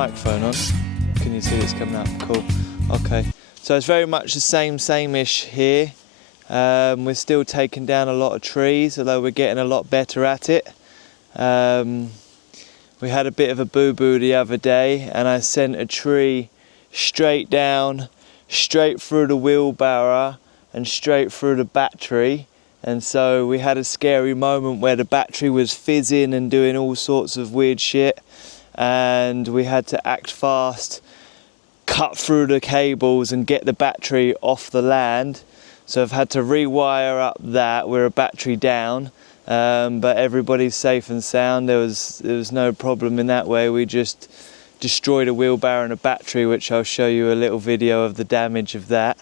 microphone on? Can you see it's coming up? Cool. Okay. So it's very much the same-ish here. We're still taking down a lot of trees, although we're getting a lot better at it. We had a bit of a boo-boo the other day, and I sent a tree straight down, straight through the wheelbarrow, and straight through the battery. And so we had a scary moment where the battery was fizzing and doing all sorts of weird shit, and we had to act fast, cut through the cables and get the battery off the land. So I've had to rewire up that. We're a battery down, but everybody's safe and sound. There was no problem in that way. We just destroyed a wheelbarrow and a battery, which I'll show you a little video of the damage of that.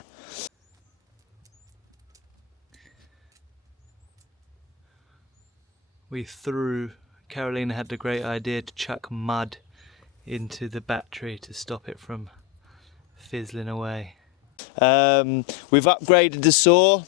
Carolina had the great idea to chuck mud into the battery to stop it from fizzling away. We've upgraded the saw.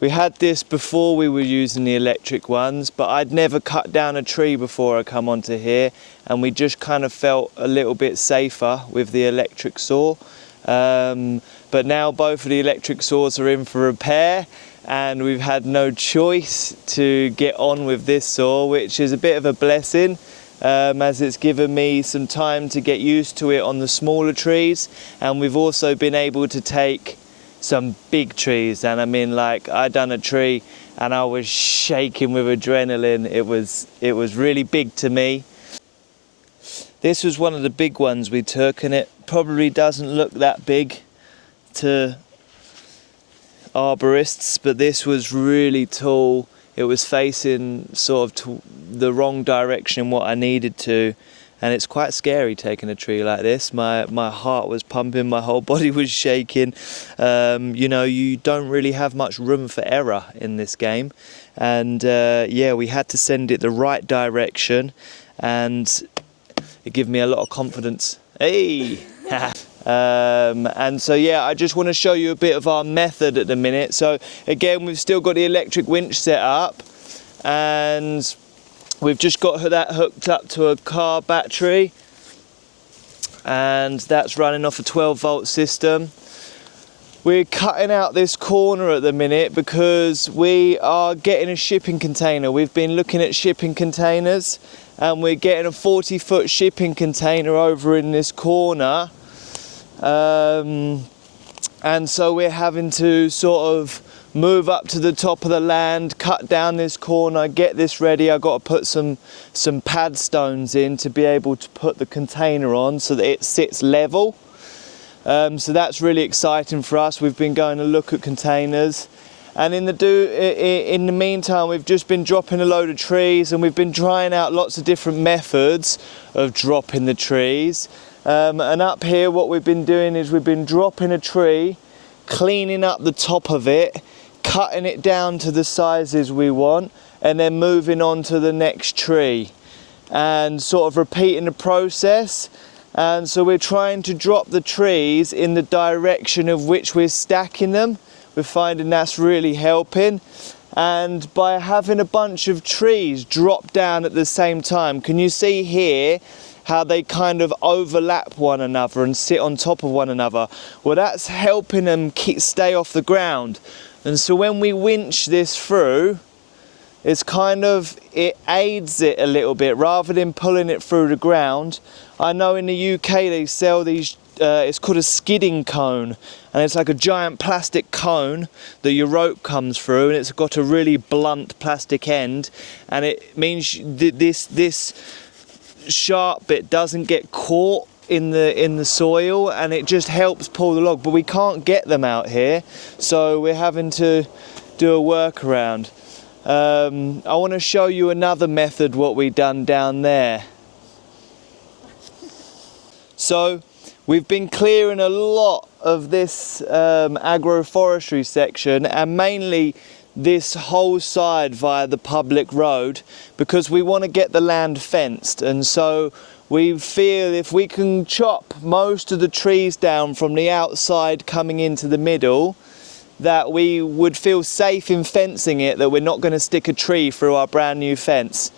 We had this before we were using the electric ones, but I'd never cut down a tree before I come onto here, and we just kind of felt a little bit safer with the electric saw. But now both of the electric saws are in for repair, and we've had no choice to get on with this saw, which is a bit of a blessing, as it's given me some time to get used to it on the smaller trees. And we've also been able to take some big trees, and I mean, like, I done a tree and I was shaking with adrenaline. It was really big to me. This was one of the big ones we took, and it probably doesn't look that big to arborists, but this was really tall. It was facing sort of to the wrong direction what I needed to, and it's quite scary taking a tree like this. My heart was pumping, my whole body was shaking. You know, you don't really have much room for error in this game, and yeah, we had to send it the right direction, and it gave me a lot of confidence. Hey! And so yeah, I just want to show you a bit of our method at the minute. So again, we've still got the electric winch set up, and we've just got that hooked up to a car battery, and that's running off a 12-volt system. We're cutting out this corner at the minute because we are getting a shipping container. We've been looking at shipping containers, and we're getting a 40-foot shipping container over in this corner. And so we're having to sort of move up to the top of the land, cut down this corner, get this ready. I've got to put some pad stones in to be able to put the container on so that it sits level. So that's really exciting for us. We've been going to look at containers, and in the meantime, we've just been dropping a load of trees, and we've been trying out lots of different methods of dropping the trees. And up here, what we've been doing is we've been dropping a tree, cleaning up the top of it, cutting it down to the sizes we want, and then moving on to the next tree, and sort of repeating the process. And so we're trying to drop the trees in the direction of which we're stacking them. We're finding that's really helping. And by having a bunch of trees drop down at the same time, can you see here how they kind of overlap one another and sit on top of one another? Well, that's helping them stay off the ground. And so when we winch this through, it's kind of, it aids it a little bit rather than pulling it through the ground. I know in the UK they sell these, it's called a skidding cone, and it's like a giant plastic cone that your rope comes through, and it's got a really blunt plastic end, and it means this sharp bit doesn't get caught in the soil, and it just helps pull the log. But we can't get them out here, so we're having to do a workaround. I want to show you another method what we've done down there. So we've been clearing a lot of this agroforestry section, and mainly this whole side via the public road, because we want to get the land fenced. And so we feel if we can chop most of the trees down from the outside coming into the middle, that we would feel safe in fencing it, that we're not going to stick a tree through our brand new fence.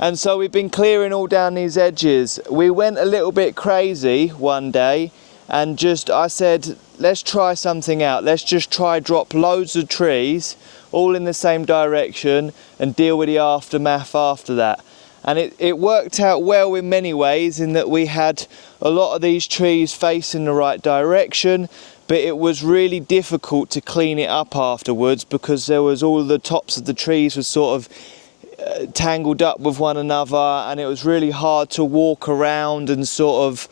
And so we've been clearing all down these edges. We went a little bit crazy one day and I said, let's try something out. Let's just try drop loads of trees all in the same direction and deal with the aftermath after that. And it worked out well in many ways, in that we had a lot of these trees facing the right direction, but it was really difficult to clean it up afterwards because there was all the tops of the trees were sort of tangled up with one another, and it was really hard to walk around and sort of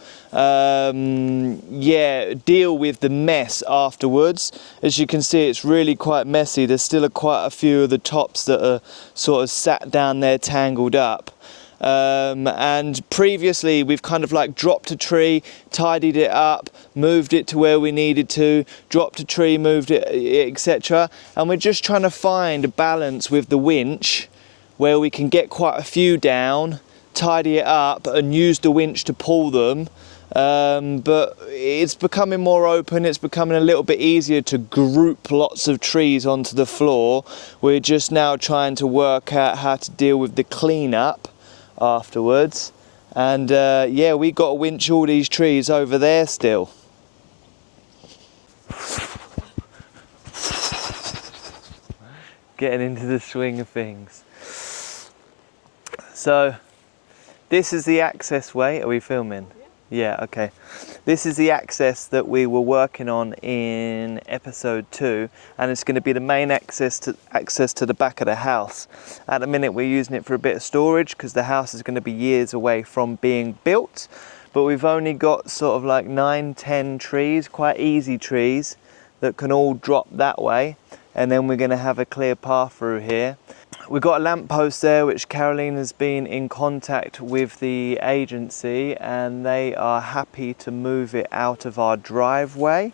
deal with the mess afterwards. As you can see, it's really quite messy. There's still quite a few of the tops that are sort of sat down there tangled up. And previously we've kind of like dropped a tree, tidied it up, moved it to where we needed to, dropped a tree, moved it, etc. And we're just trying to find a balance with the winch where we can get quite a few down, tidy it up and use the winch to pull them. But it's becoming more open, it's becoming a little bit easier to group lots of trees onto the floor. We're just now trying to work out how to deal with the cleanup afterwards. And we got to winch all these trees over there still. Getting into the swing of things. So this is the access way. Are we filming? Yeah, okay. This is the access that we were working on in episode 2, and it's going to be the main access to the back of the house. At the minute we're using it for a bit of storage because the house is going to be years away from being built, but we've only got sort of like 9-10 trees, quite easy trees, that can all drop that way, and then we're going to have a clear path through here. We've got a lamppost there which Caroline has been in contact with the agency, and they are happy to move it out of our driveway.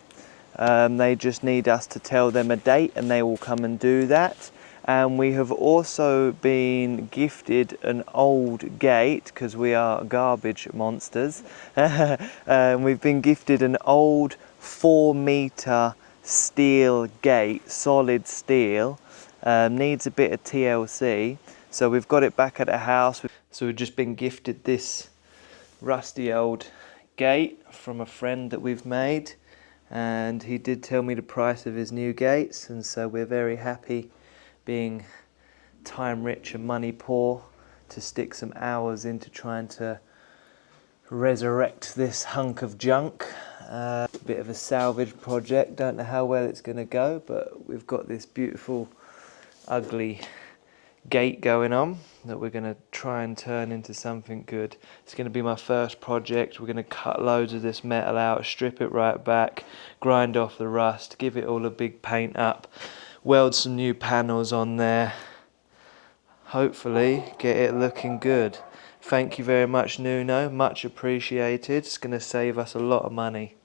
They just need us to tell them a date and they will come and do that. And we have also been gifted an old gate because we are garbage monsters. We've been gifted an old 4-meter steel gate, solid steel. Needs a bit of TLC, so we've got it back at the house. So we've just been gifted this rusty old gate from a friend that we've made, and he did tell me the price of his new gates, and so we're very happy, being time rich and money poor, to stick some hours into trying to resurrect this hunk of junk. Bit of a salvage project, don't know how well it's going to go, but we've got this beautiful ugly gate going on that we're going to try and turn into something good. It's going to be my first project. We're going to cut loads of this metal out, strip it right back, grind off the rust, give it all a big paint up, weld some new panels on there, hopefully get it looking good. Thank you very much, Nuno, much appreciated. It's going to save us a lot of money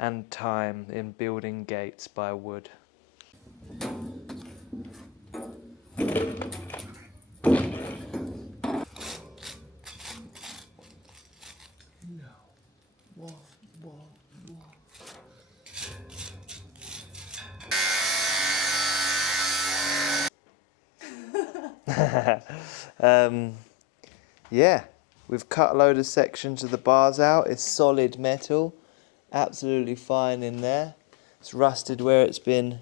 and time in building gates by wood. Yeah, we've cut a load of sections of the bars out. It's solid metal, absolutely fine in there. It's rusted where it's been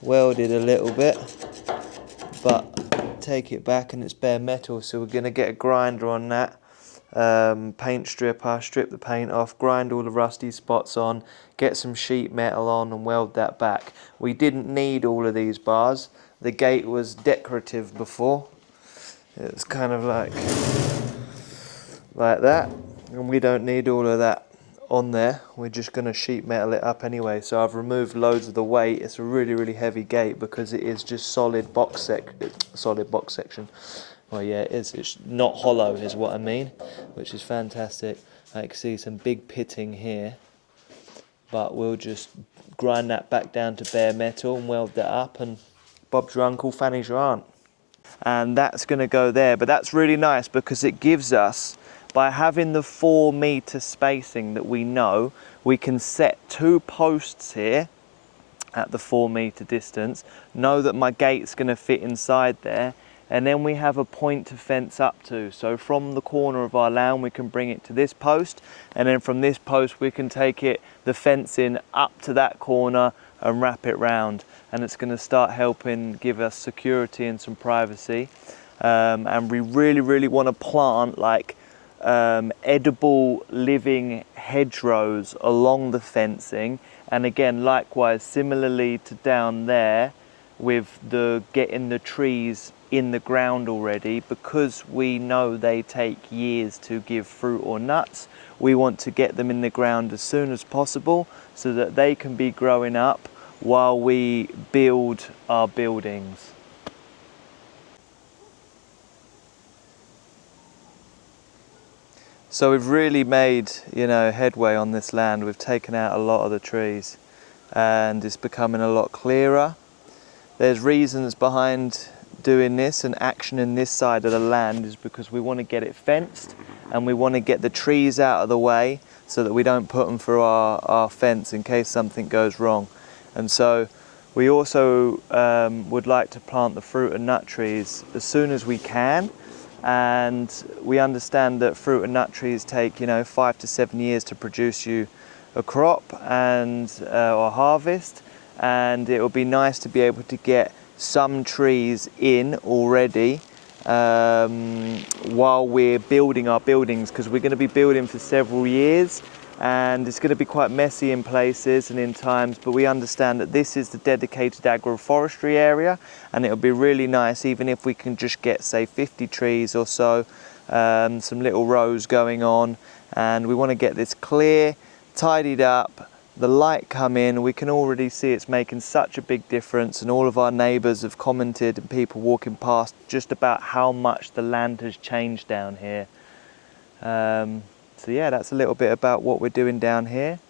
welded a little bit, but take it back and it's bare metal, so we're going to get a grinder on that, paint stripper, strip the paint off, grind all the rusty spots on, get some sheet metal on and weld that back. We didn't need all of these bars. The gate was decorative before. It's kind of like that, and we don't need all of that on there. We're just going to sheet metal it up anyway. So I've removed loads of the weight. It's a really heavy gate because it is just solid box section. Well, yeah, it is. It's not hollow is what I mean, which is fantastic. I can see some big pitting here, but we'll just grind that back down to bare metal and weld that up, and Bob's your uncle, Fanny's your aunt. And that's going to go there, but that's really nice because it gives us, by having the 4-meter spacing that we know, we can set 2 posts here at the 4-meter distance, know that my gate's going to fit inside there, and then we have a point to fence up to. So from the corner of our land we can bring it to this post, and then from this post we can take it, the fencing, up to that corner and wrap it round, and it's going to start helping give us security and some privacy. And we really want to plant like edible living hedgerows along the fencing, and again likewise similarly to down there with the getting the trees in the ground already, because we know they take years to give fruit or nuts. We want to get them in the ground as soon as possible so that they can be growing up while we build our buildings. So we've really made, you know, headway on this land. We've taken out a lot of the trees and it's becoming a lot clearer. There's reasons behind doing this, and action in this side of the land is because we want to get it fenced and we want to get the trees out of the way so that we don't put them through our fence in case something goes wrong. And so we also would like to plant the fruit and nut trees as soon as we can. And we understand that fruit and nut trees take, you know, 5 to 7 years to produce you a crop and or harvest, and it would be nice to be able to get some trees in already while we're building our buildings, because we're going to be building for several years and it's going to be quite messy in places and in times, but we understand that this is the dedicated agroforestry area, and it'll be really nice even if we can just get, say, 50 trees or so, some little rows going on, and we want to get this clear, tidied up, the light come in. We can already see it's making such a big difference, and all of our neighbours have commented and people walking past just about how much the land has changed down here. So yeah, that's a little bit about what we're doing down here.